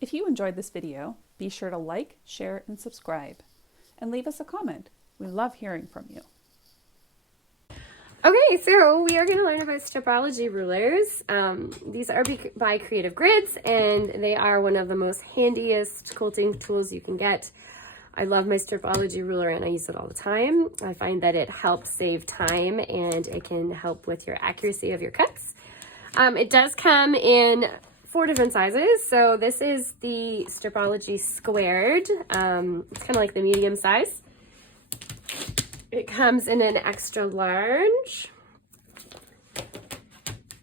If you enjoyed this video, be sure to like, share, and subscribe. And leave us a comment. We love hearing from you. Okay, so we are going to learn about Stripology rulers. These are by Creative Grids, and they are one of the most handiest quilting tools you can get. I love my Stripology ruler and I use it all the time. I find that it helps save time and it can help with your accuracy of your cuts. It does come in 4 different sizes. So this is the Stripology squared. It's kind of like the medium size. It comes in an extra large.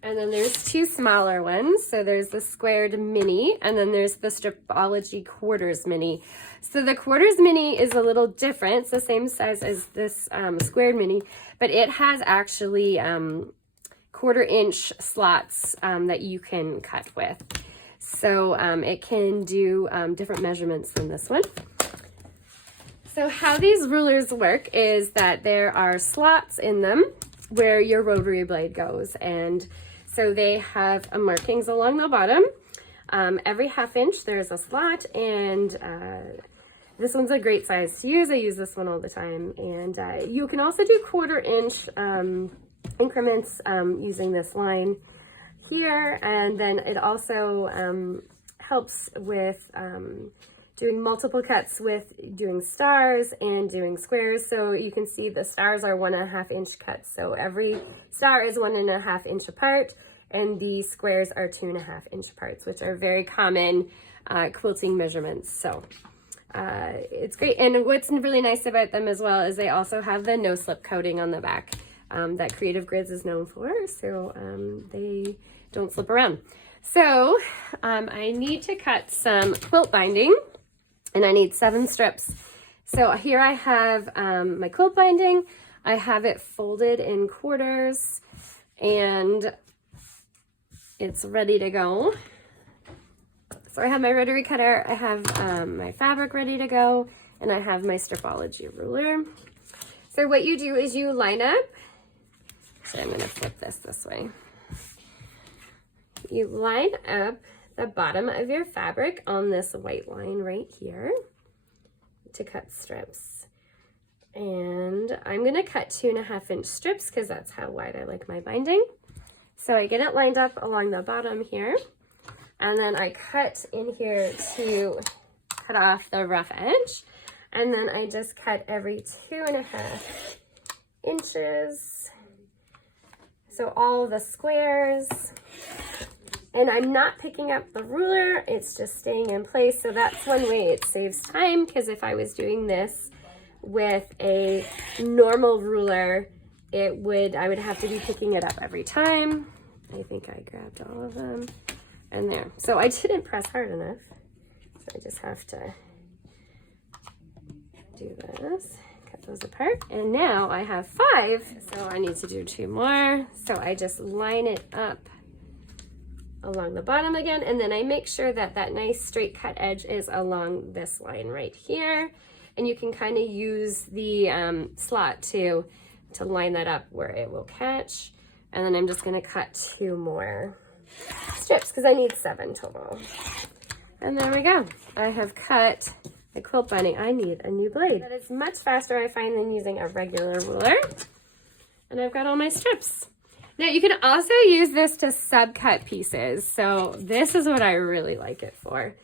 And then there's 2 smaller ones. So there's the squared mini and then there's the Stripology quarters mini. So the quarters mini is a little different. It's the same size as this squared mini, but it has actually 1/4-inch slots that you can cut with. So it can do different measurements than this one. So how these rulers work is that there are slots in them where your rotary blade goes. And so they have markings along the bottom. Every 1/2 inch there's a slot, and this one's a great size to use. I use this one all the time. And you can also do 1/4-inch increments using this line here. And then it also helps with doing multiple cuts with doing stars and doing squares. So you can see the stars are 1.5-inch cuts. So every star is 1.5 inch apart, and the squares are 2.5-inch parts, which are very common quilting measurements. So it's great. And what's really nice about them as well is they also have the no slip coating on the back that Creative Grids is known for. So they don't slip around. So I need to cut some quilt binding, and I need 7 strips. So here I have my quilt binding. I have it folded in quarters and it's ready to go. So I have my rotary cutter, I have my fabric ready to go, and I have my Stripology ruler. So what you do is you line up. So I'm gonna flip this way. You line up the bottom of your fabric on this white line right here to cut strips. And I'm gonna cut 2.5-inch strips because that's how wide I like my binding. So I get it lined up along the bottom here, and then I cut in here to cut off the rough edge. And then I just cut every 2.5 inches. So all the squares. And I'm not picking up the ruler, it's just staying in place. So that's one way it saves time, because if I was doing this with a normal ruler, I would have to be picking it up every time. I think I grabbed all of them. And there. So I didn't press hard enough. So I just have to do this, cut those apart. And now I have 5, so I need to do 2 more. So I just line it up along the bottom again, and then I make sure that that nice straight cut edge is along this line right here. And you can kind of use the slot to line that up where it will catch. And then I'm just gonna cut 2 more strips because I need 7 total. And there we go. I have cut the quilt binding. I need a new blade. That is much faster, I find, than using a regular ruler. And I've got all my strips. Now you can also use this to subcut pieces. So this is what I really like it for.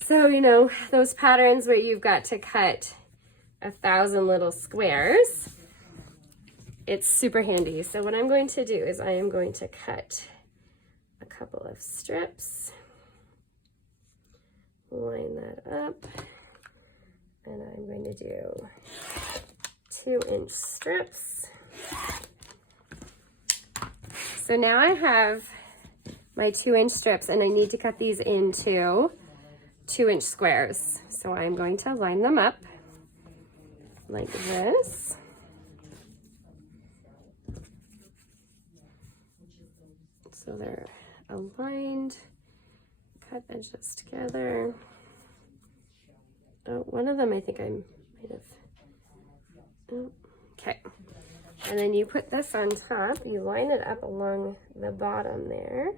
So, you know, those patterns where you've got to cut 1,000 little squares, it's super handy. So what I'm going to do is I am going to cut a couple of strips, line that up, and I'm going to do 2-inch strips. So now I have my 2-inch strips, and I need to cut these into 2-inch squares. So I'm going to line them up like this. So they're aligned, cut edges together. Oh, one of them I think I might have, oh, okay. And then you put this on top, you line it up along the bottom there.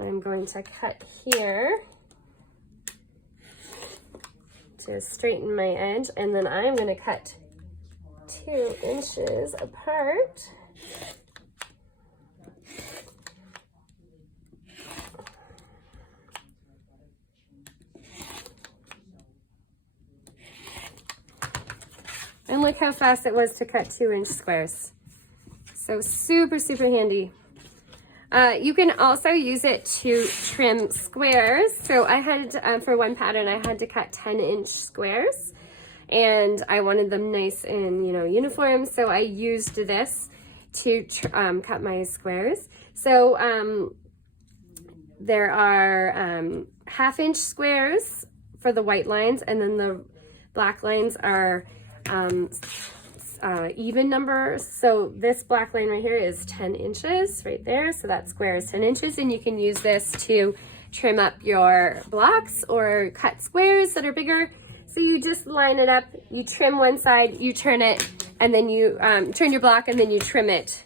I'm going to cut here to straighten my edge, and then I'm going to cut 2 inches apart. And look how fast it was to cut 2-inch squares. So super, super handy. You can also use it to trim squares. So I had, for one pattern, I had to cut 10-inch squares. And I wanted them nice and, you know, uniform. So I used this to cut my squares. So there are 1/2-inch squares for the white lines, and then the black lines are even numbers. So this black line right here is 10 inches right there. So that square is 10 inches, and you can use this to trim up your blocks or cut squares that are bigger. So you just line it up, you trim one side, you turn it, and then you turn your block, and then you trim it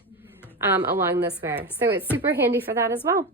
along the square. So it's super handy for that as well.